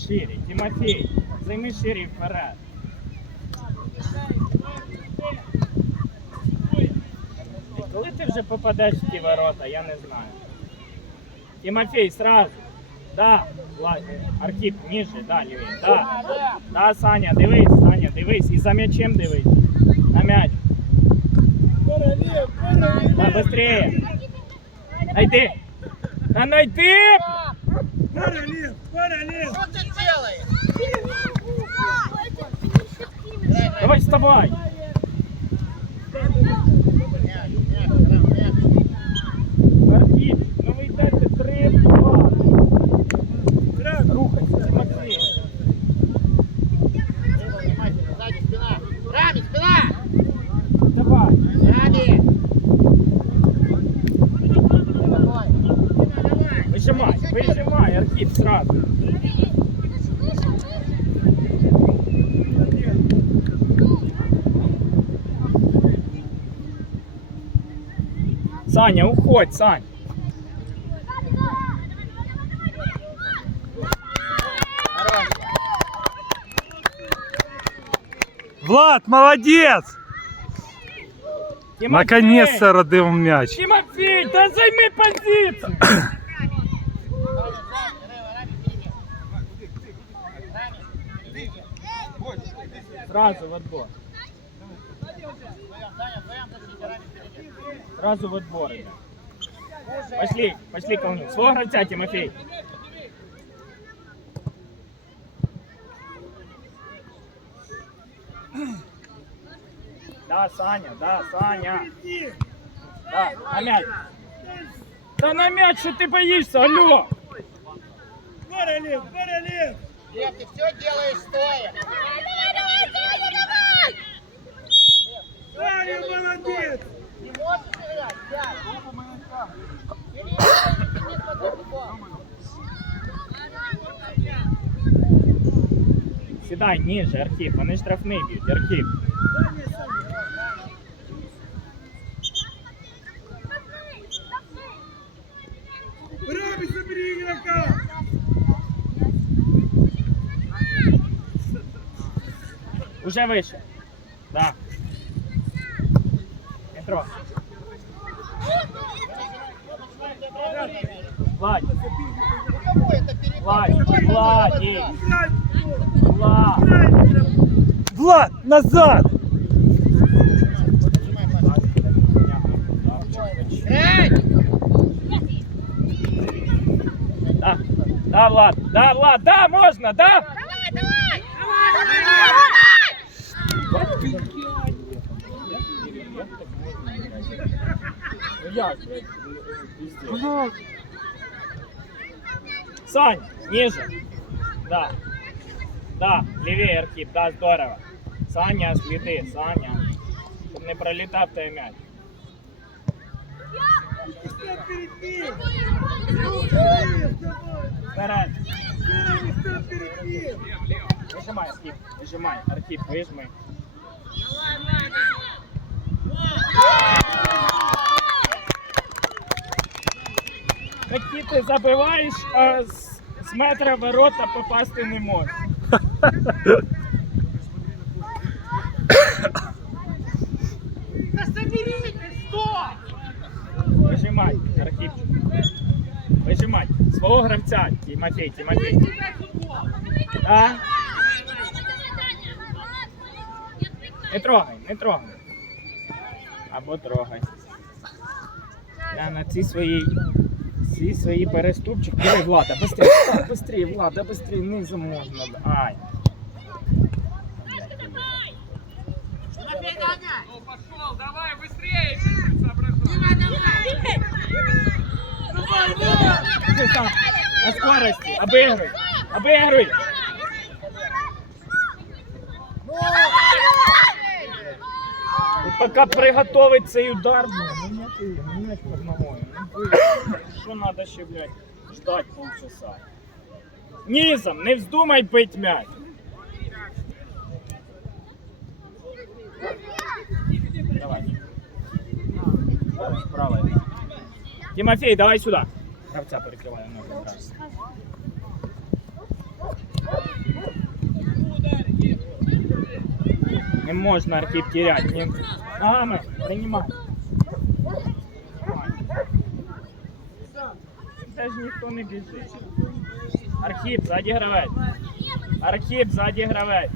шире. Тимофій, займи шире вперед. Коли ти вже попадеш в ті ворота, я не знаю. Тимофей, сразу. Да, Влад, Архіп, ніже, да, лівий. Да. Да, Саня, дивись, Саня, дивись. І за м'ячем дивись. На м'яч. Да, быстрее. Найди. Да найди! Параллель, параллель. Что ты делаешь? Давай вставай. Саня, уходь, Сань. Влад, молодец! Наконец-то родил мяч. Тимофей, да займи позицию! Сразу в отбор. Сразу в отбор. ребят. Пошли, пошли ко мне. Свого гравця, Тимофей. Да, Саня, да, Саня. Да, на мяч. Да на мяч, что ты боишься, алло? Параллель, параллель. Лев, ты все делаешь стоя. Саня, Сідай ниже, Архіп, вони штрафний б'ють, Архіп. Рами, забери игрока. Уже вище. Назад. Да, да, Влад, да, Влад, да, можно, да? Сань, ниже. Да. Да, левее, Архип, да, здорово. Саня, следи, Саня. Щоб не пролітав той м'яч. Вперед. Вижимай, Архип, вижимай. Архип, вижми. Такі ти забиваєш, а з, з метра ворота попасти не можеш. Да соберитесь, что? Вижимай, Архипчик. Вижимай. Свого гравця, Тимофей, Тимофей. Да? Не трогай, не трогай. Або трогай. Я на ці свої ці свої переступчики. Давай, Влада, быстрее, так, быстрее, Влада, быстрее, низом можна. Ай. На скорості, обігруй, обігруй. Ну! Пока приготовить цей удар, блін, ну ну як ногою. Ну, Що надо ще, блядь, ждать полчаса. Низом, не вздумай бить мяч. Тимофей, давай сюда. Кравця перекриває ногу. Не можно Архип терять. Не... Ногами, принимай. Даже никто не бежит. Архип, сзади гравець. Архип, сзади гравець.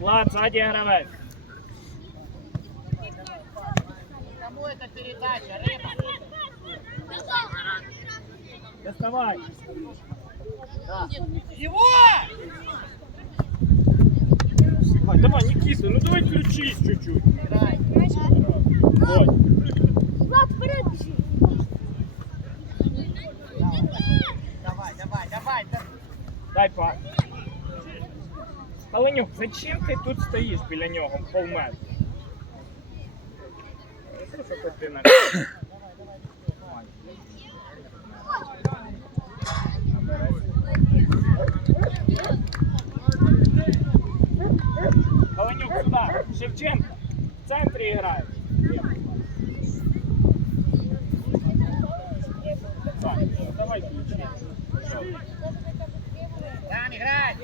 Влад, сзади гравець. Кому это передача? Рыба. Доставай. Его! Давай, давай, Никита, ну давай включись чуть-чуть. Вот. Влад, вперед. Давай, давай, давай. Дай пас. Оленюк, зачем ти тут стоїш біля нього полметра? Що хоч ти на- Оленюк, сюди. Шевченко. В центрі грає. Так, давай включи. Там играй.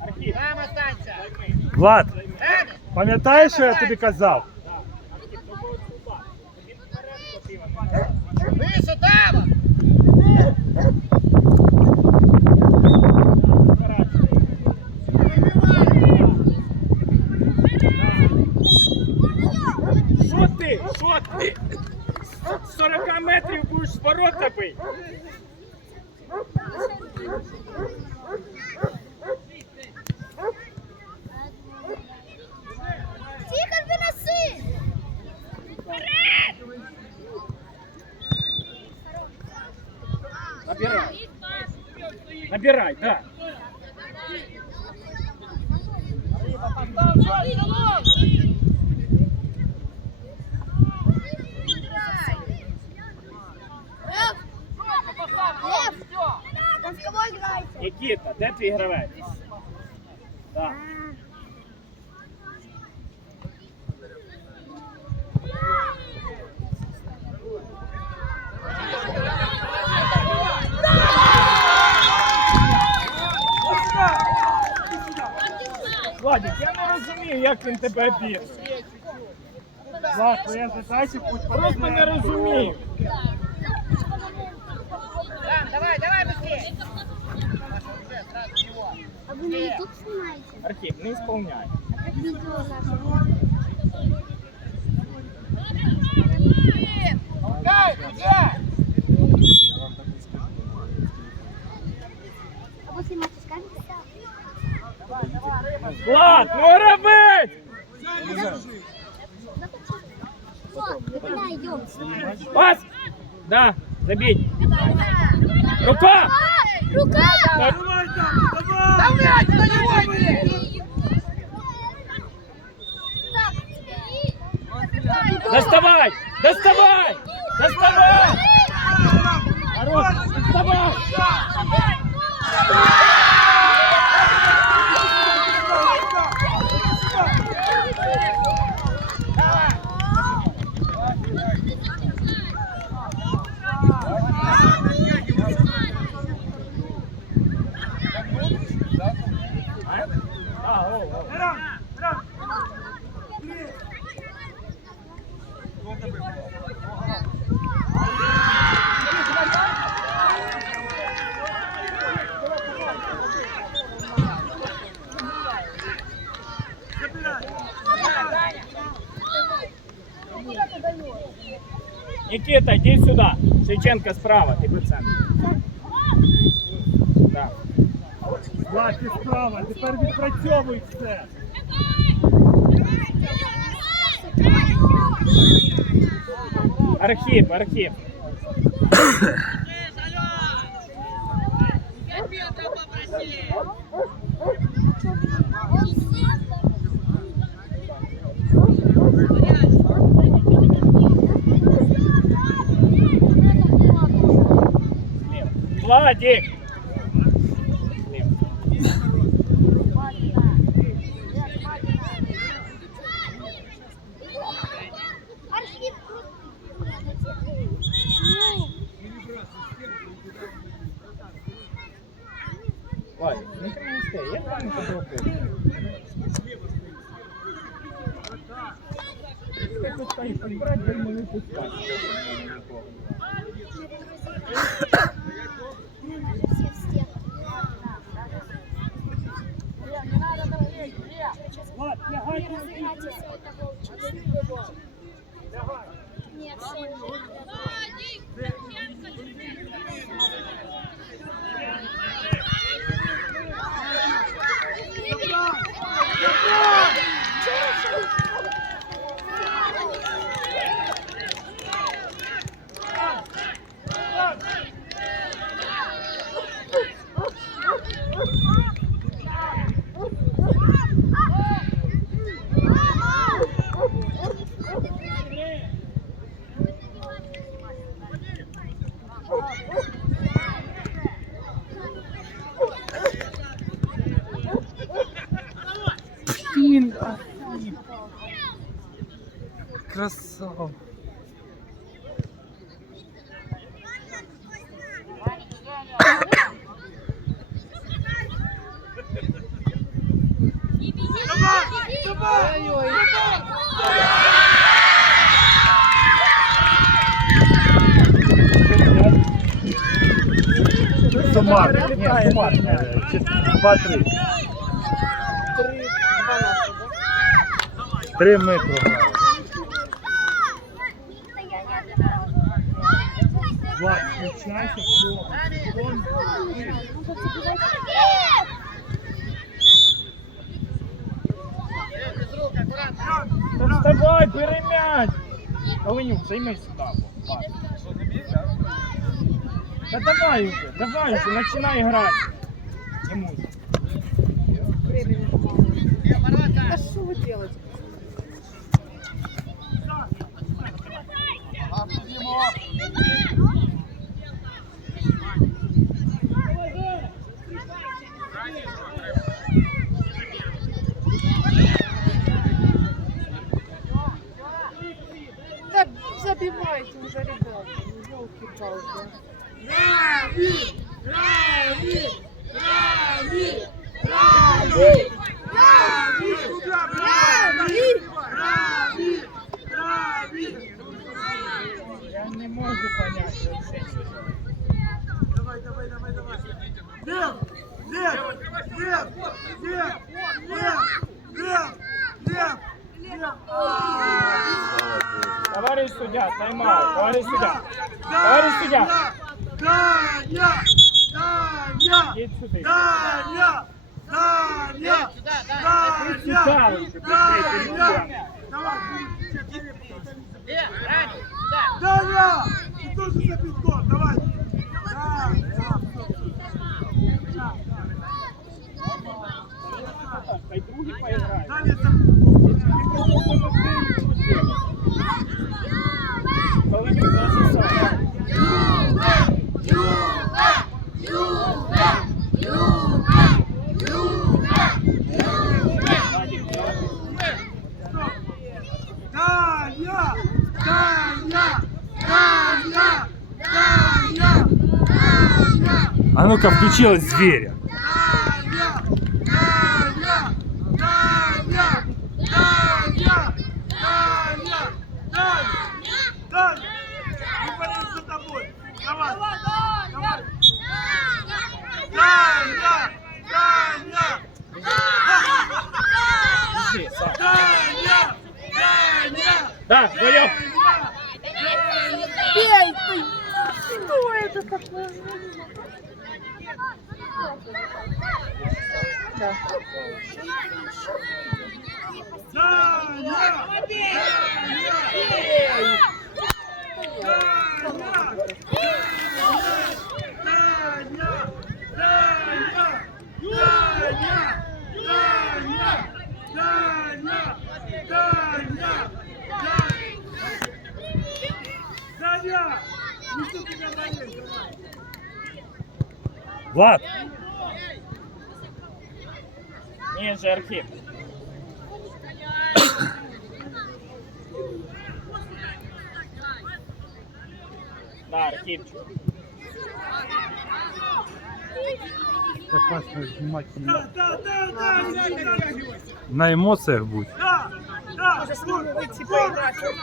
Архів. Там останься. Влад, Рядом. пам'ятаєш, що я тобі казав? Выше там! Що ти? Що ти? З 40 метрів будеш з бити? Набирай. Набирай, да. Нікіта, де твій гравець? Так. Владик, я не розумію, як він тебе б'є. Влад, твоя задача пусть Просто не розумію. Давай, давай быстрее! А вы на YouTube снимаете? Архів, не ісполняй. Видео наше. Влад, ну идем? Пас! Да, забить. Рука! Рука! Давай, давай! Доставай! Доставай! Доставай! Хорош! Доставай! А? А, о, о. Рам, рам! Никита, иди Шевченко справа, ти. Да. Влад, ти справа, тепер відпрацьовуй все. Архіп, архип. વાહ જે красава. Сумар, ні, сумар, е, два-три. Три ми програли. прийми сюди. Та давай уже, давай уже, починай грати. Йому. А що ви делаете? Ага, Граві! Граві! сюди. Говори сюди. Даня! Даня! Іди сюди. Даня! Даня! Даня! Даня! Давай, Даня! Ти теж за підкор, давай! А ну-ка, включилась зверя. Влад, Ниже, Архип. Да, Архипчик. так важко знімати. Да, да, да, да, На емоціях будь. да, да, Може, вийти поіграти.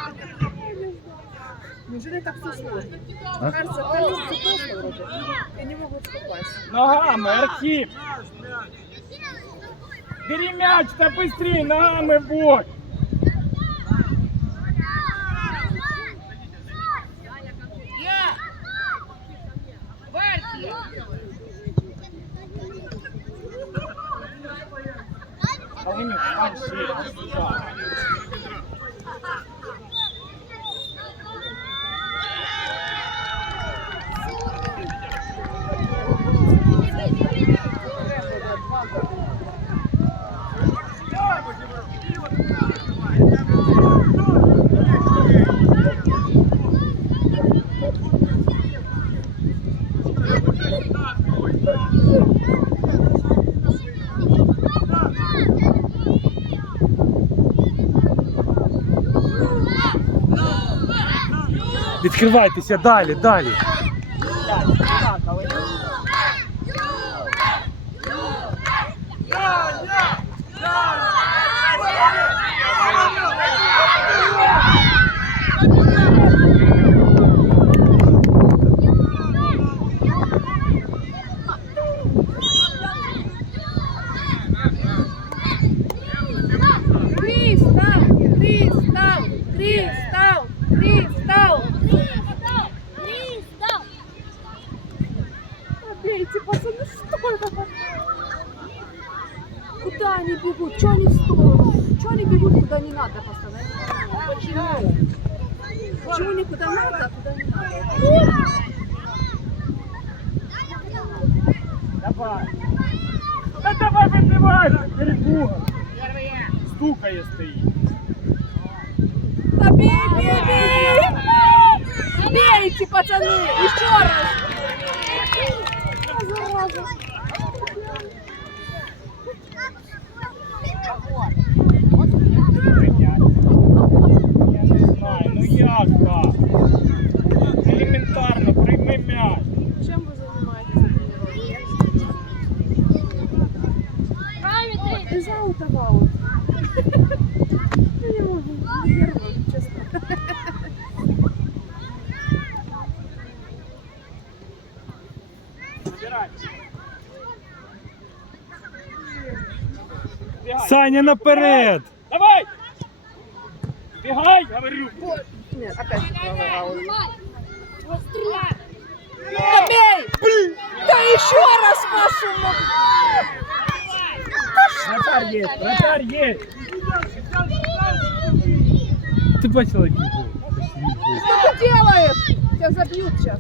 Неужели так все сложно? А? Кажется, кажется, просто вроде. И не могут попасть. Ногами, Архип. Бери мяч-то быстрее, ногами бой. Я! Відкривайтеся далі, далі. Аут. Я не могу, не нервы, честно. Забирай. Бігай. Саня наперед! Давай! Бігай, говорю. Нет, опять аут. Да бей! Да еще раз вашу ногу! Вратарь є. Ти бачила, який? Что ты делаешь? Тебя забьют сейчас.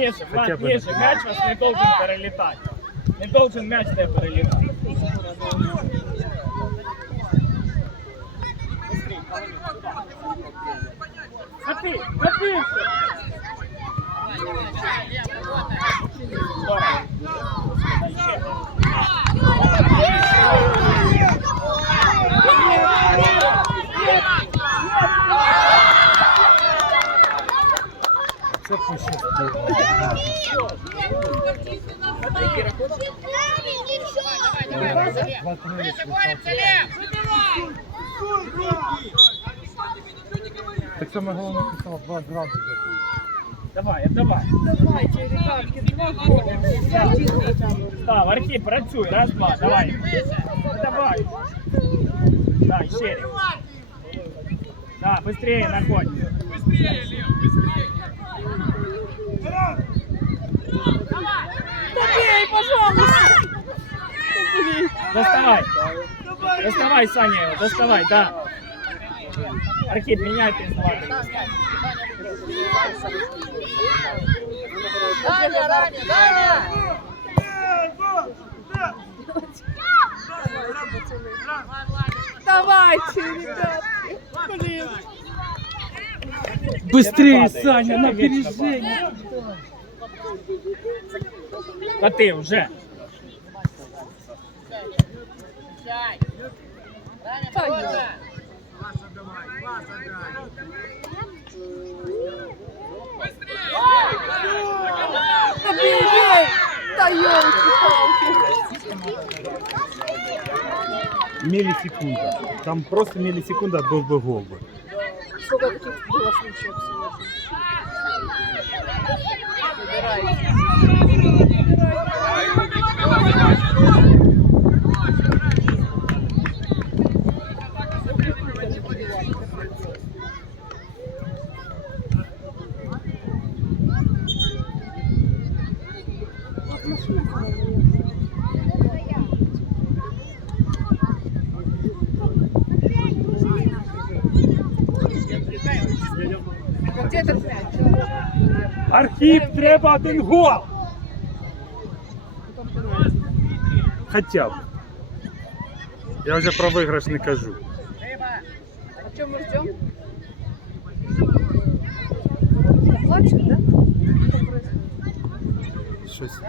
Архип, ниже, Влад, Хотя бы ниже. на- Мяч вас не должен перелетать. Не должен мяч тебе перелетать. Быстрей, Даванюк, туда. Смотри, смотри всё. Так саме головне писала два зразу. Давай, давай. Давайте, ребятки, два. Став, Архип, працюй. Раз, два, давай. Давай. Да, ще. Да, быстрее находь. Быстрее, быстрее. Пожалуйста! Доставай. Доставай, Саня, его, доставай, да. Архип, из ладони. Даня, Даня, Даня! Давайте, ребятки! Блин! Быстрее. Саня, на ты опережение. Та ти вже. Мілісекунда. Там просто мілісекунда був би гол. Сколько таких было случаев сегодня? Забирайте. Где этот мяч? Архіп, треба один гол. Хоча б. Я вже про виграш не кажу. А что мы ждем? Плачет, да? Что происходит? Щось.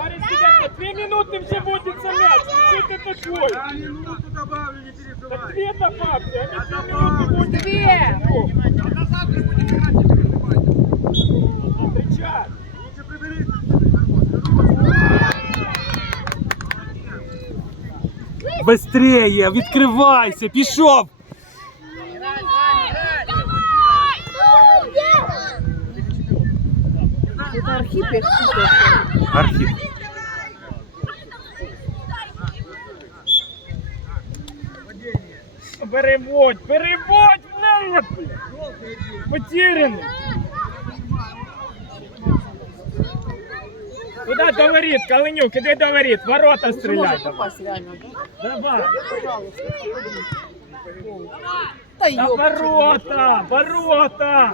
Парень тебя по три минуты все будет занять. Что это такое? Я минуту добавлю, не переживай. Так две добавьте, они а минуты будет. Две! Она завтра будет играть, не переживайте. Отвечать. Быстрее, открывайся, пішов! Это Архипе? Что Архіп. Переводь, переводь, блядь! Потерянный. Туда до воріт, Калинюк, іди до воріт, ворота Не стріляй. может попасть реально, да? Давай. Пожалуйста. Гол. Да Да ёпта. ворота, ворота.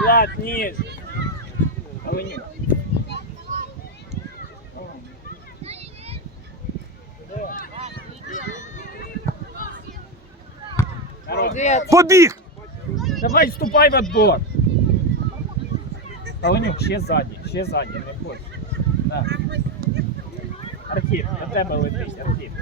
Влад, низ. Калинюк. Хорош. Молодец. Побіг! Давай, вступай в отбор. Калинюк, ще ззаді, ще ззаді, не хочеш. Архів, до тебе летить, архів.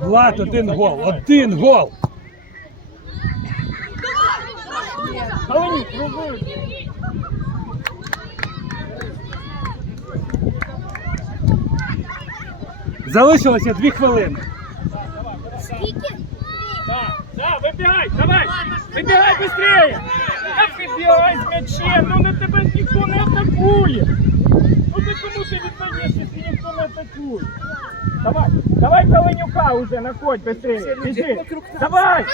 Ну Влад, один гол, один гол. Калинюк, Залишилося дві хвилини. Да, да, вибігай, давай, вибігай быстрее. Как вибігай з м'ячем, ну на тебе ніхто не атакує. Ну ти кому ти віддаєш, якщо ніхто не атакує? Давай, давай Калинюка уже, находь быстрее, біжи. Давай.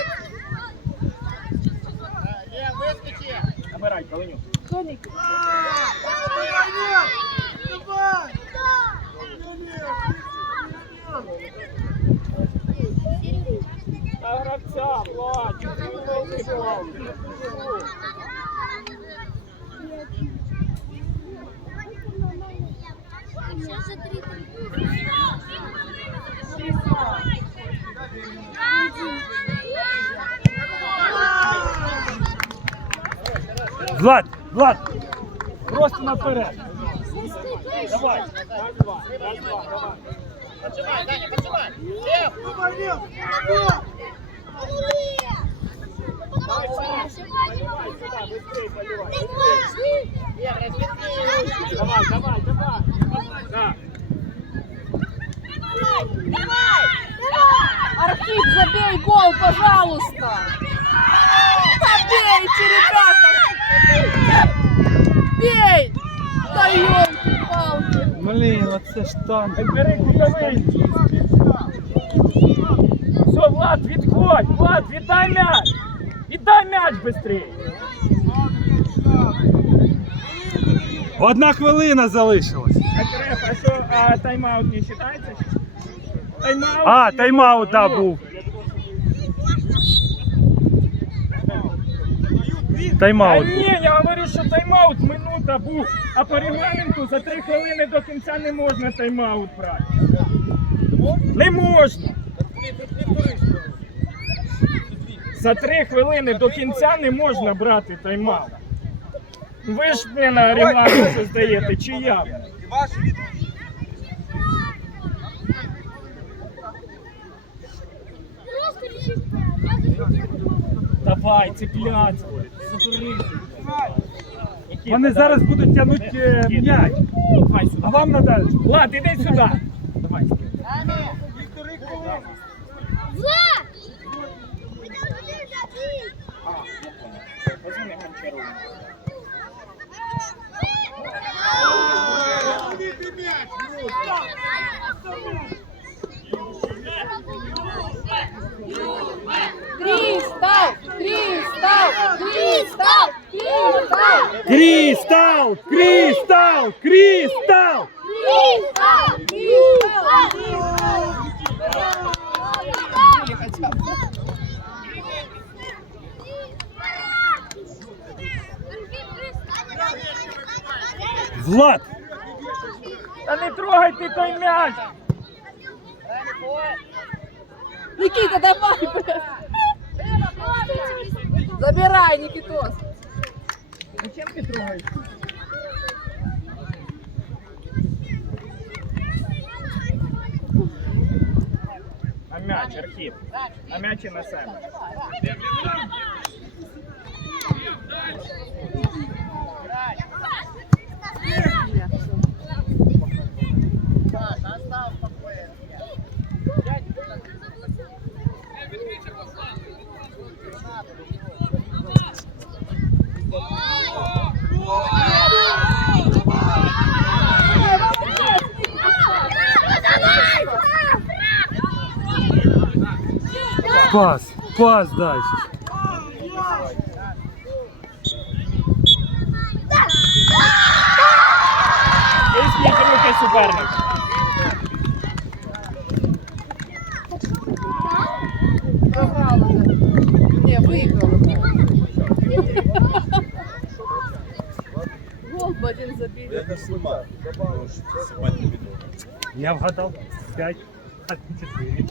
Набирай. Давай, нет! Давай! Та гравця, три. Влад, Влад, просто наперед. Давай. Раз, два, раз, два, давай. Поджимай, Даня, поджимай! Лев! Давай, поливай сюда! Давай, давай, давай! Давай, давай! Архип, забей гол, пожалуйста! Побейте, ребята! Бей! Даем! Блін, оце ж там. Бери кутовий. Все, Влад, відходь, Влад, віддай м'яч. Віддай м'яч швидше. Одна хвилина залишилась. А що, а тайм-аут не вважається? Тайм-аут? А, тайм-аут, да, був. Тайм-аут. був. ні, я говорю, що тайм-аут минута був, а по регламенту за три хвилини до кінця не можна тайм-аут брати. Не можна. За три хвилини до кінця не можна брати тайм-аут. Ви ж, блін, регламент создаєте, чи я? Просто захотел. Давай, цепляться. Забери. Вони зараз будуть тягнути е, м'яч. А вам треба. Влад, іди сюди. Давай. Влад! Позвони Гончару. Кристал! Кристал! Кристал! Кристал! Кристал! Кристал! Кристал! Кристал! Влад! Та не трогай ти той м'яч. Никита, давай, блядь. Забирай, Никитос. Зачем ты трогаешь? А мяч, Архив. А мяч и на сами. Пас! Пас дальше. Висніть руки суперник. Програла Не, же. забігає. Я снимаю. Снимать. Я вгадав. 5, а 4.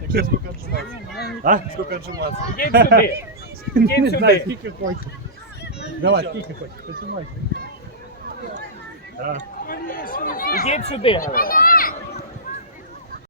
Так що скільки отжиматься? А? Скільки отжиматься? Йдіть сюди. Не знаю, сюди. Давай, скільки хочеш, присумайся. Так. Йдіть сюди. говорю.